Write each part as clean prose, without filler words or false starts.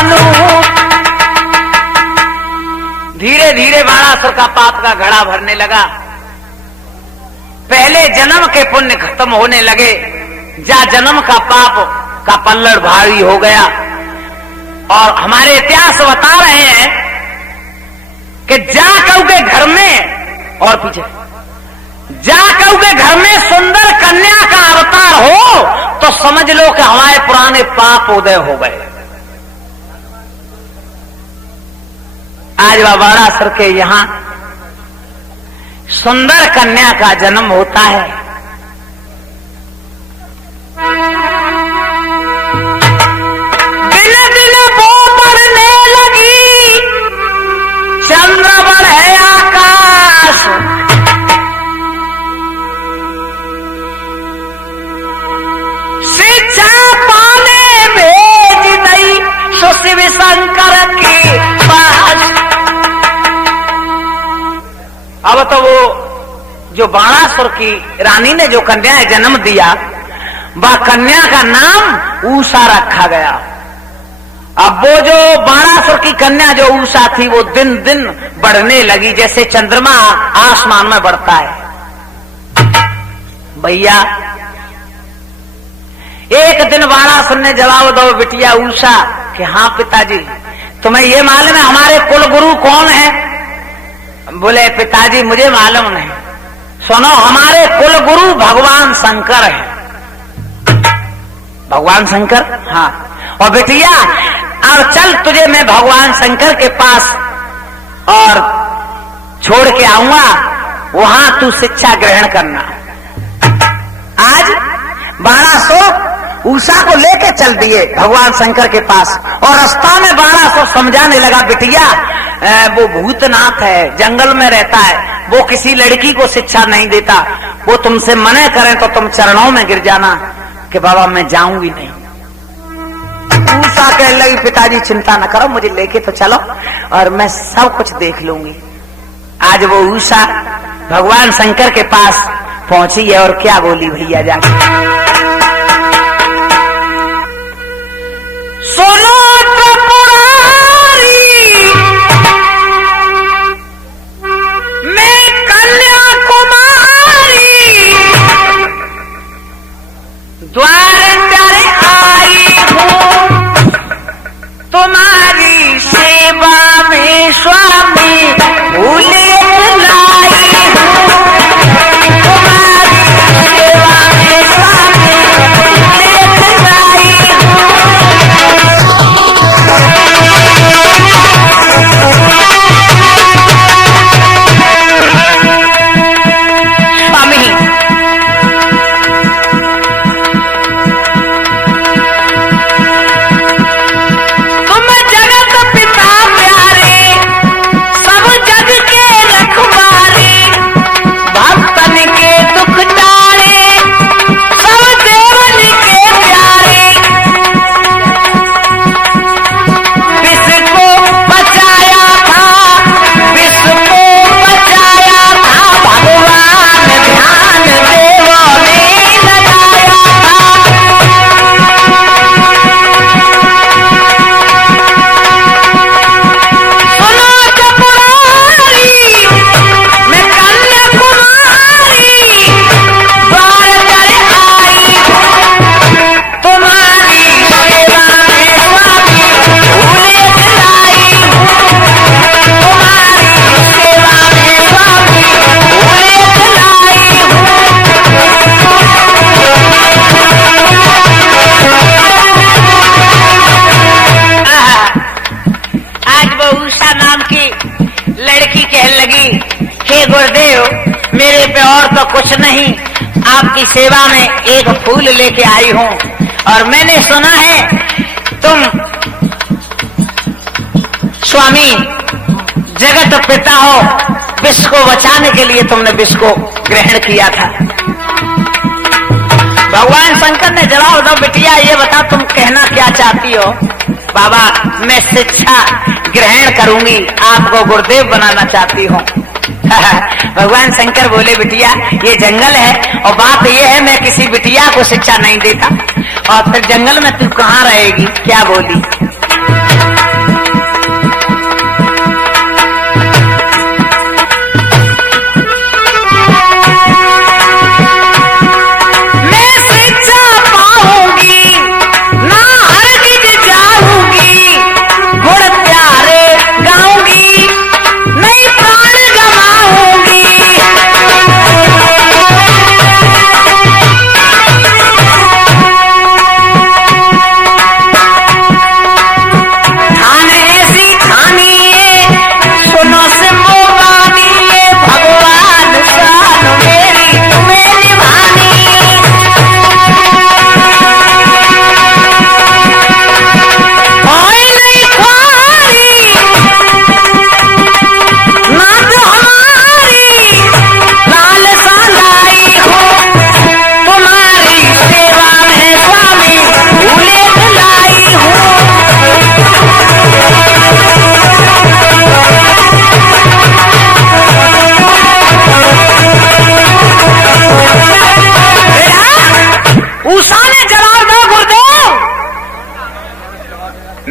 मानू। धीरे धीरे बाणासुर का पाप का घड़ा भरने लगा। पहले जन्म के पुण्य खत्म होने लगे, जा जन्म का पाप का पल्लड़ भारी हो गया। और हमारे इतिहास बता रहे हैं कि जा कऊ के घर में, और पीछे जा कऊ के घर में सुंदर कन्या का अवतार हो तो समझ लो कि हमारे पुराने पाप उदय हो गए। आज बाणासुर के यहां सुंदर कन्या का जन्म होता है। दिन दिन वो बढ़ने लगी, चंद्र बढ़े आकाश। शिक्षा पाने भेज दई सो शिव शंकर के पास। अब तो वो जो बाणासुर की रानी ने जो कन्या जन्म दिया, वह कन्या का नाम उषा रखा गया। अब वो जो बाणासुर की कन्या जो उषा थी वो दिन दिन बढ़ने लगी, जैसे चंद्रमा आसमान में बढ़ता है। भैया एक दिन बाणासुर ने जवाब दो बिटिया उषा कि हाँ पिताजी, तुम्हें ये मालूम है हमारे कुल गुरु कौन है? बोले पिताजी मुझे मालूम नहीं। सुनो, हमारे कुल गुरु भगवान शंकर है। भगवान शंकर? हाँ। और बिटिया अब चल, तुझे मैं भगवान शंकर के पास और छोड़ के आऊंगा, वहां तू शिक्षा ग्रहण करना। आज बाणासुर उषा को लेके चल दिए भगवान शंकर के पास, और रास्ता में बाणासुर समझाने लगा बिटिया वो भूतनाथ है, जंगल में रहता है, वो किसी लड़की को शिक्षा नहीं देता, वो तुमसे मना करें तो तुम चरणों में गिर जाना कि बाबा मैं जाऊंगी नहीं। उषा कहने लगी पिताजी चिंता न करो, मुझे लेके तो चलो और मैं सब कुछ देख लूंगी। आज वो उषा भगवान शंकर के पास पहुंची है और क्या बोली भैया जाके, सुनो त्रिपुरारी, मैं कन्याकुमारी द्वार पर आई हूँ, तुम्हारी सेवा में स्वामी भूले लाई हूँ, तुम्हारी सेवा में स्वामी भूले लाई हूँ। कुछ नहीं, आपकी सेवा में एक फूल लेके आई हूँ, और मैंने सुना है तुम स्वामी जगत पिता हो, विश्व को बचाने के लिए तुमने विश्व को ग्रहण किया था। भगवान शंकर ने जवाब दो बिटिया ये बता तुम कहना क्या चाहती हो? बाबा मैं शिक्षा ग्रहण करूंगी, आपको गुरुदेव बनाना चाहती हूँ। भगवान शंकर बोले बिटिया ये जंगल है और बात ये है मैं किसी बिटिया को शिक्षा नहीं देता, और फिर जंगल में तू कहाँ रहेगी? क्या बोली?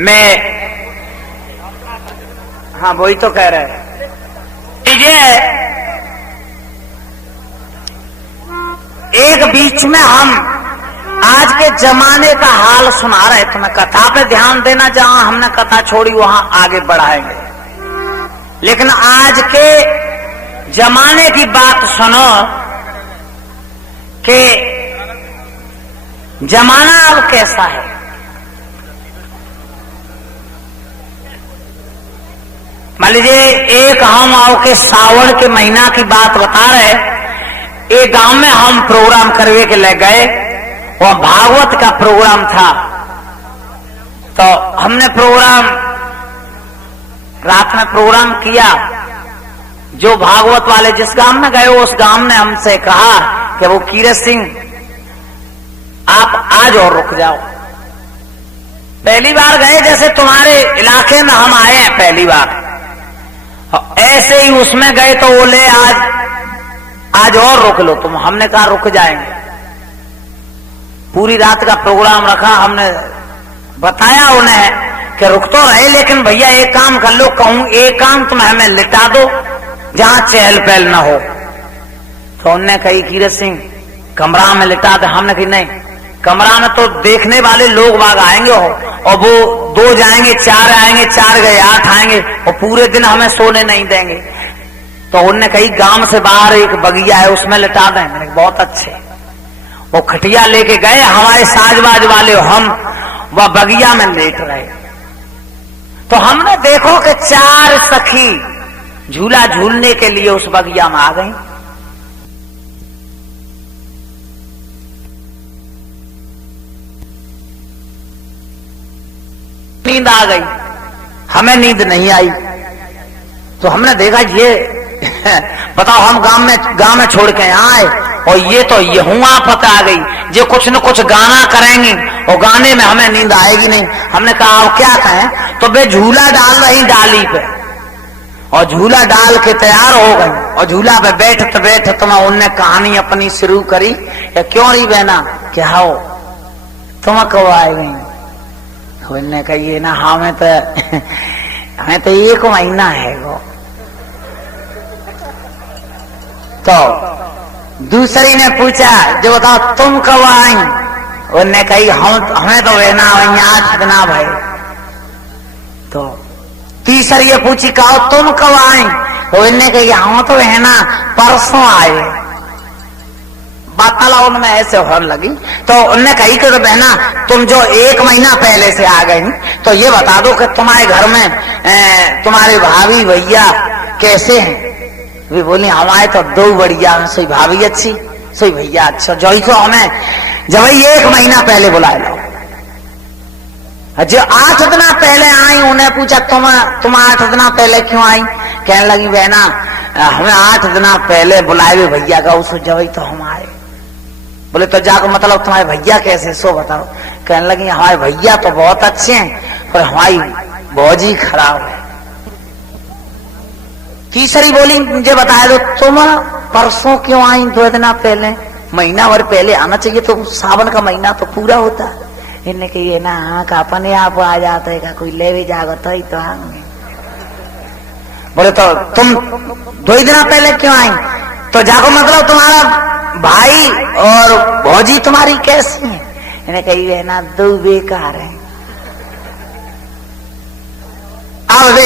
मैं हाँ वही तो कह रहे हैं। एक बीच में हम आज के जमाने का हाल सुना रहे, तुम्हें कथा पे ध्यान देना, जहां हमने कथा छोड़ी वहां आगे बढ़ाएंगे, लेकिन आज के जमाने की बात सुनो कि जमाना अब कैसा है। मान लीजिए एक हम आओ के सावन के महीना की बात बता रहे, एक गांव में हम प्रोग्राम करवे के ले गए, वह भागवत का प्रोग्राम था। तो हमने प्रोग्राम रात में प्रोग्राम किया। जो भागवत वाले जिस गांव में गए उस गांव ने हमसे कहा कि वो कीरत सिंह आप आज और रुक जाओ। पहली बार गए, जैसे तुम्हारे इलाके में हम आए हैं पहली बार, ऐसे ही उसमें गए तो बोले आज और रुक लो तुम। हमने कहा रुक जाएंगे। पूरी रात का प्रोग्राम रखा, हमने बताया उन्हें कि रुक तो रहे, लेकिन भैया एक काम कर लो, कहूं एक काम तुम हमें लिटा दो जहां चहल पहल ना हो। तो उनने कही कीरत सिंह कमरा में लिटा दे। हमने कही नहीं, कमरा में तो देखने वाले लोग बाग आएंगे और वो 2 जाएंगे, 4 आएंगे, 4 गए 8 आएंगे और पूरे दिन हमें सोने नहीं देंगे। तो उनने कही गांव से बाहर एक बगिया है उसमें लिटा दें। मैंने बहुत अच्छे। वो खटिया लेके गए, हमारे साजबाज वाले हम वह बगिया में लेट रहे। तो हमने देखो कि 4 सखी झूला झूलने के लिए उस बगिया में आ गई। नींद आ गई, हमें नींद नहीं आई। तो हमने देखा ये बताओ, हम गांव में छोड़ के आए और ये तो ये हुआ पता आ गई, ये कुछ न कुछ गाना करेंगी और गाने में हमें नींद आएगी नहीं। हमने कहा अब क्या कहें, तो वे झूला डाल रही डाली पे और झूला डाल के तैयार हो गई और झूला पे बैठते बैठते मैं उनने कहानी अपनी शुरू करी। या क्यों रही बहना, क्या हो तुम कब आए गई? उनने कही ना हमें तो 1 महीना है वो। तो दूसरी ने पूछा जो बताओ तुम कब आई? उनने कही हमें तो बहना 8 दिन भाई। तो तीसरी ये पूछी कहो तुम कब आई? उनने कही हम तो बहना परसों आए। बाताला उनमें ऐसे होने लगी। तो उनने कही कि तो बहना तुम जो 1 महीना पहले से आ गई, तो ये बता दो कि तुम्हारे घर में तुम्हारे भाभी भैया कैसे हैं? वे बोली हमारे तो 2 बढ़िया हैं, सोई भाभी अच्छी, सोई भैया अच्छा। जो ही को हमें जब 1 महीना पहले बुलाए लो। जो 8 दिन पहले आई उन्हें पूछा तुम 8 दिन पहले क्यों आई? कहने लगी बहना हमें 8 दिन पहले बुलाए हुए भैया का उस जब तो हम आए। बोले तो जाकर मतलब तुम्हारे भैया कैसे, सो बताओ। कहने लगी हमारे भैया तो बहुत अच्छे हैं पर हमारी भौजी खराब है। तीसरी बोली मुझे बताया दो तुम परसों क्यों आई? 2 दिन पहले, महीना भर पहले आना चाहिए, तो सावन का महीना तो पूरा होता। इन्हें कहिए ना हाँ का अपने आप आ जाता है, का कोई ले भी जागो तो ही तो आएंगे। बोले तो तुम 2 दिन पहले क्यों आई? तो जाको मतलब तुम्हारा भाई और भौजी तुम्हारी कैसी है? इन्हें कही है ना 2 बेकार है। अब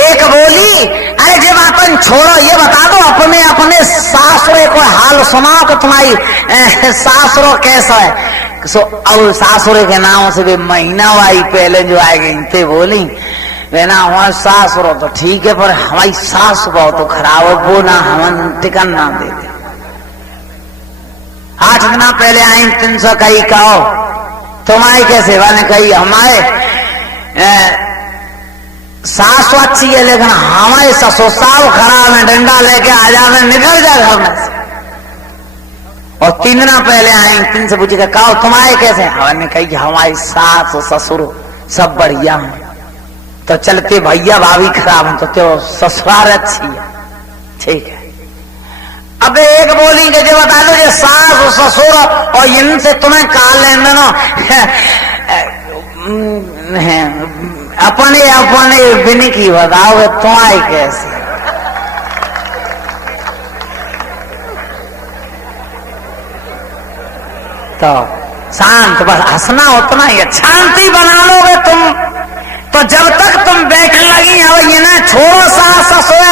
एक बोली अरे जब अपन छोड़ो ये बता दो अपने सासुरे को हाल सुनाओ कि तुम्हारी सासुरो कैसा है। सो अब सासुरे के नाम से भी महीना वाई पहले जो आए गई थे बोली ना हमारे सासुरो तो ठीक है पर हमारी सास बहुत तो खराब है, वो ना हम टिकन ना दे दे। 8 दिन पहले आई 300 कही कहो तुम्हारी कैसे? मैंने कही हमारे सास अच्छी है लेकिन हमारे ससुर साहब खराब है, डंडा लेके आ जाए निकल जाए घर में से। और 3 दिन पहले आई 3 से पूछी कहो तुम्हारे कैसे? हमने कही हमारी सास और ससुर सब बढ़िया है। तो चलते भैया भाभी खराब है तो ससुराल अच्छी है, ठीक है। अब एक बोलेंगे जो बता दो ये सास और ससुर और इनसे तुम्हें काल लेना अपने अपने बिन की बताओ तुम्हारे कैसे। तो शांत, बस हंसना उतना ही, शांति बना लोगे तुम तो जब तक तुम बैठने लगी हो ये ना छोड़ो सास ससुर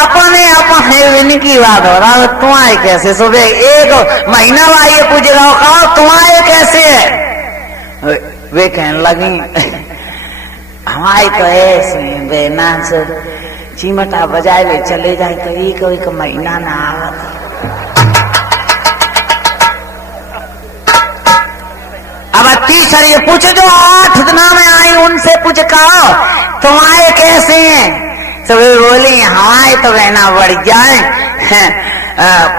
अपने अपने बिन की बात हो रहा है। तुम्हारे कैसे सुबह एक महीना वाइए पूछ रहा हो कहो तुम्हारे कैसे है, वे कहने लगी हमारी तो ऐसे बेना से चिमटा बजाए ले चले जाए तो एक महीना ना आवत। अब तीसर ये पूछ जो 8 दिना में आई उनसे पूछ कहो तुम्हारे कैसे हैं, तो वे बोली हमारे तो कहना बढ़ जाए।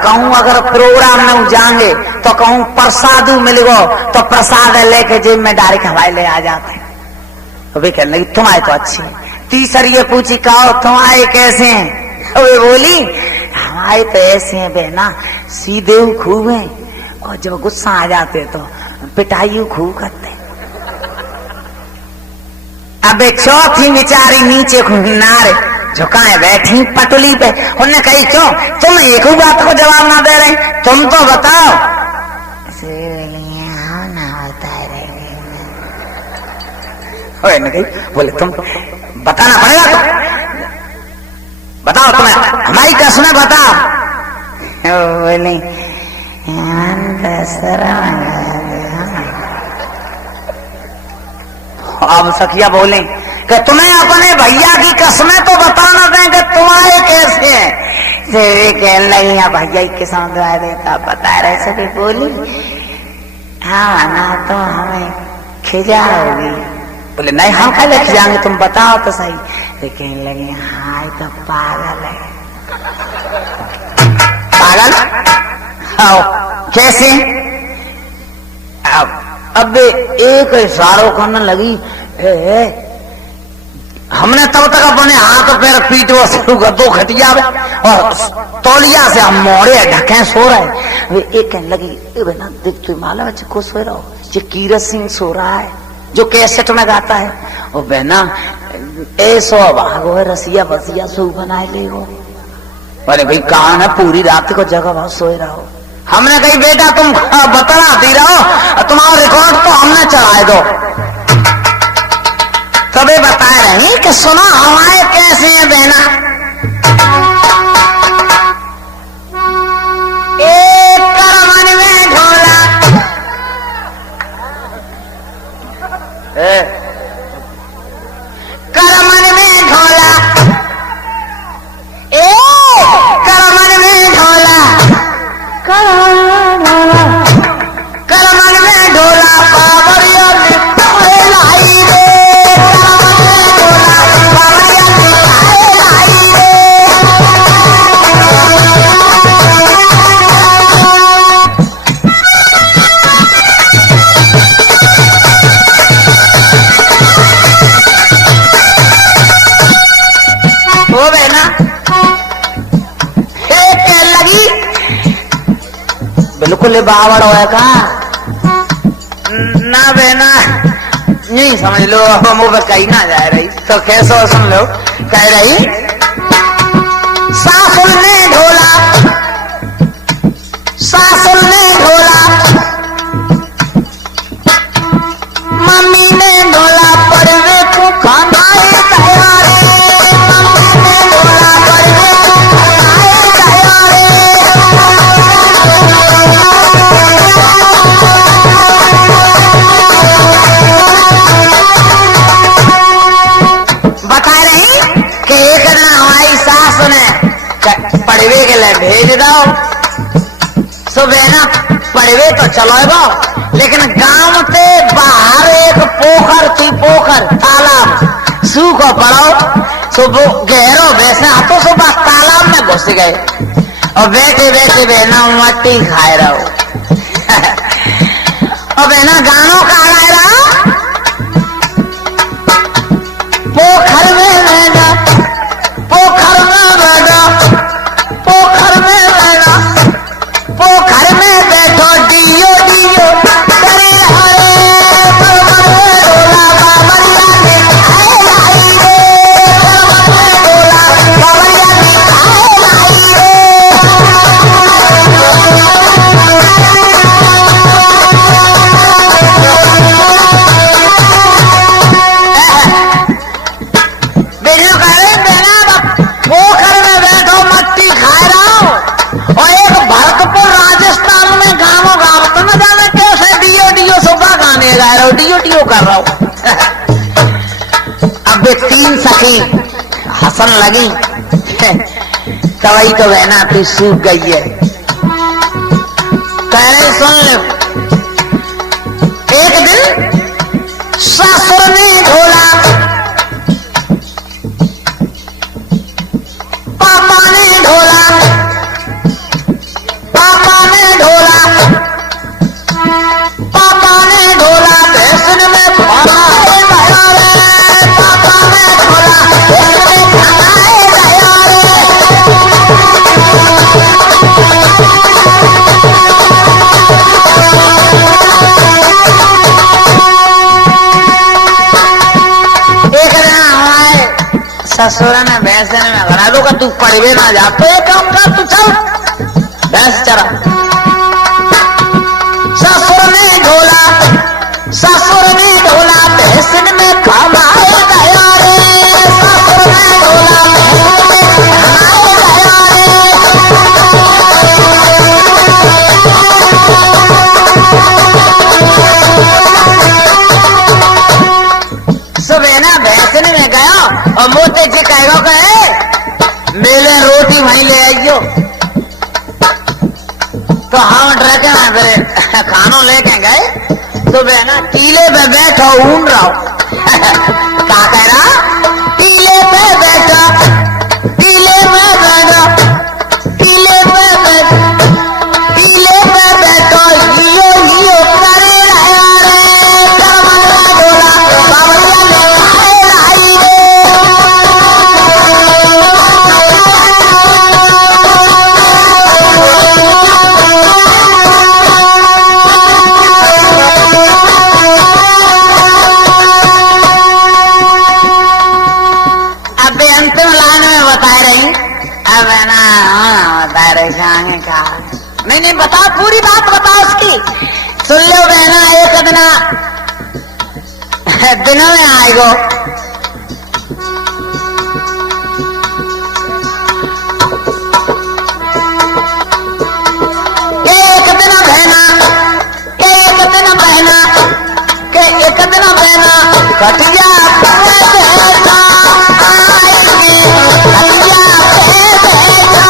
कहूँ अगर प्रोग्राम में जाएंगे तो कहूँ प्रसाद मिल गो तो प्रसाद लेके जेब में डायरेक्ट हवाई ले आ जाते हैं। तो वे कहने लगी तुम्हारे तो अच्छी। तीसर ये पूछी कहो तुम्हारे कैसे हैं, तो वे बोली हमारे तो ऐसे हैं बहना सीधे खूब हैं और जब गुस्सा आ जाते तो पिटाई खूब करते। अब एक चौथी बेचारी नीचे नारे झुकाए बैठी पटुली पे, उन्होंने कही क्यों तुम एक बात को जवाब ना दे रहे, तुम तो बताओ। कही बोले तुम बताना पड़ेगा, तो बताओ तुम्हें हमारी कसमें बताओ। बोले अब सखिया बोले कि तुम्हें अपने भैया की कसमें तो बताना देंगे तुम्हारे कैसे हैं। कहने लगी भैया की कसम दवा देता बता रहे सभी। बोली हाँ ना तो हमें खिजा होगी। बोले नहीं हम क्या लेके जाएंगे तुम बताओ तो सही। तो कहने लगी हाँ तो पागल है। पागल आओ कैसे। अब एक इशारों करने लगी हमने तब तक अपने हाथ पैर पीटो शुरू कर दो खटिया और तौलिया से हम मोड़े ढके सो रहे। वे एक कहने लगी बेना देख तू मालूम है को सो रहा हो, ये कीरत सिंह सो रहा है जो कैसेट में गाता है। और बहना ऐसो भागो है रसिया बसिया सो बनाए ले हो। अरे भाई कहा है पूरी रात को जगह बहुत सोए रहो। हमने कही बेटा तुम बतलाती रहो तुम्हारा रिकॉर्ड तो हमने चढ़ाए दो। तभी बता रही कि सुनो हमारे कैसे हैं बहना। एक करमन में ढोला करमन में ढोला करमन में ढोला करमन में ढोला बाबरिया लाई रे। बिल्कुल बावड़ होगा ना बहना नहीं समझ लो मुंह पे कहीं ना जा रही तो कैसे सुन लो। कह रही सासुल ने ढोला सासुल ने ढोला मम्मी ने ढोला परवे को खाना तैयारी। मम्मी ने ढोला परवे को खाना बता रही कि एक दिन हमारी सास ने पड़वे के लिए भेज दो। सुबह ना पड़वे तो चलो गो लेकिन गांव के बाहर एक पोखर थी, पोखर तालाब सूखो पड़ो सुबह गहरो वैसे हाथों से बस तालाब में घुस गए और बैठे बैठे बहना मट्टी खाए रहो। और बहना गानों का आ रहा पोखर में बैठा पोखर में बैठा पोखर में बैठा पोखर में बैठो दियो दियो करे हरे बाबरिया ने गा रहा हूँ, डियो डियो कर रहा हूँ। अब वे 3 सखी हंसन लगी, तवई तो बहना तू सूख गई है। कह रहे सुन लो, एक दिन ससुर ने ढोला, पापा ने ढोला, पापा ने ढोला, पापा ने ढोला, भैंसन में भागा है गया रे, पापा ने ढोला, भैंसन में भागा है गया रे। एक दिन हमारे ससुर ने भैंसन में भरा दो का तू पढ़वे ना जा, तो एक काम कर तू चल भैंस चरा। ससुर ने ढोला, ससुर ने ढोला, भैंसन में घमाए गया रे, ससुर ने ढोला, भैंसन में घमाए गया रे। सुबह ना भैंसन में गया और मोते से कहेगा कहे मेले रोटी वहीं ले आइयो, तो हम ट्रक में फिर खानों लेके गए। तो वे ना टीले पे बैठो ऊन रहा क्या कह रहा, टीले पे बैठा, टीले पे बैठा, टीले पे बैठा, टीले पे बैठो, लियो लियो करे रहा रे, करमंगला ढोला, बाबरिया ले आए रही रे। नहीं बता, पूरी बात बता उसकी, सुन लो बहना। एक दिनों में आएगो, एक दिन बहना, एक दिन बहना, के एक दिन बहना कटिया पे बैठा, आएंगे कटिया पे बैठा।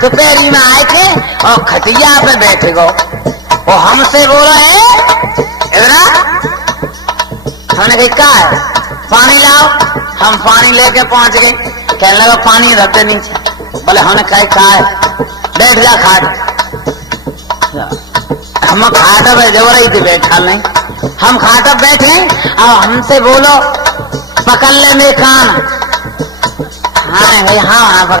दोपहरी में आए थे और खटिया पे बैठे गो, वो हमसे बोला है इधरा, हमने कहा क्या है, पानी लाओ। हम पानी लेके पहुंच गए, कहने लगा पानी रखते नीचे। बोले हमने कहा है, बैठ जा खाट। हम खाट पे जो रही थी बैठा नहीं, हम खाट पे बैठे और हमसे बोलो पकड़ ले मेरे कान। हाँ भाई हाँ हाँ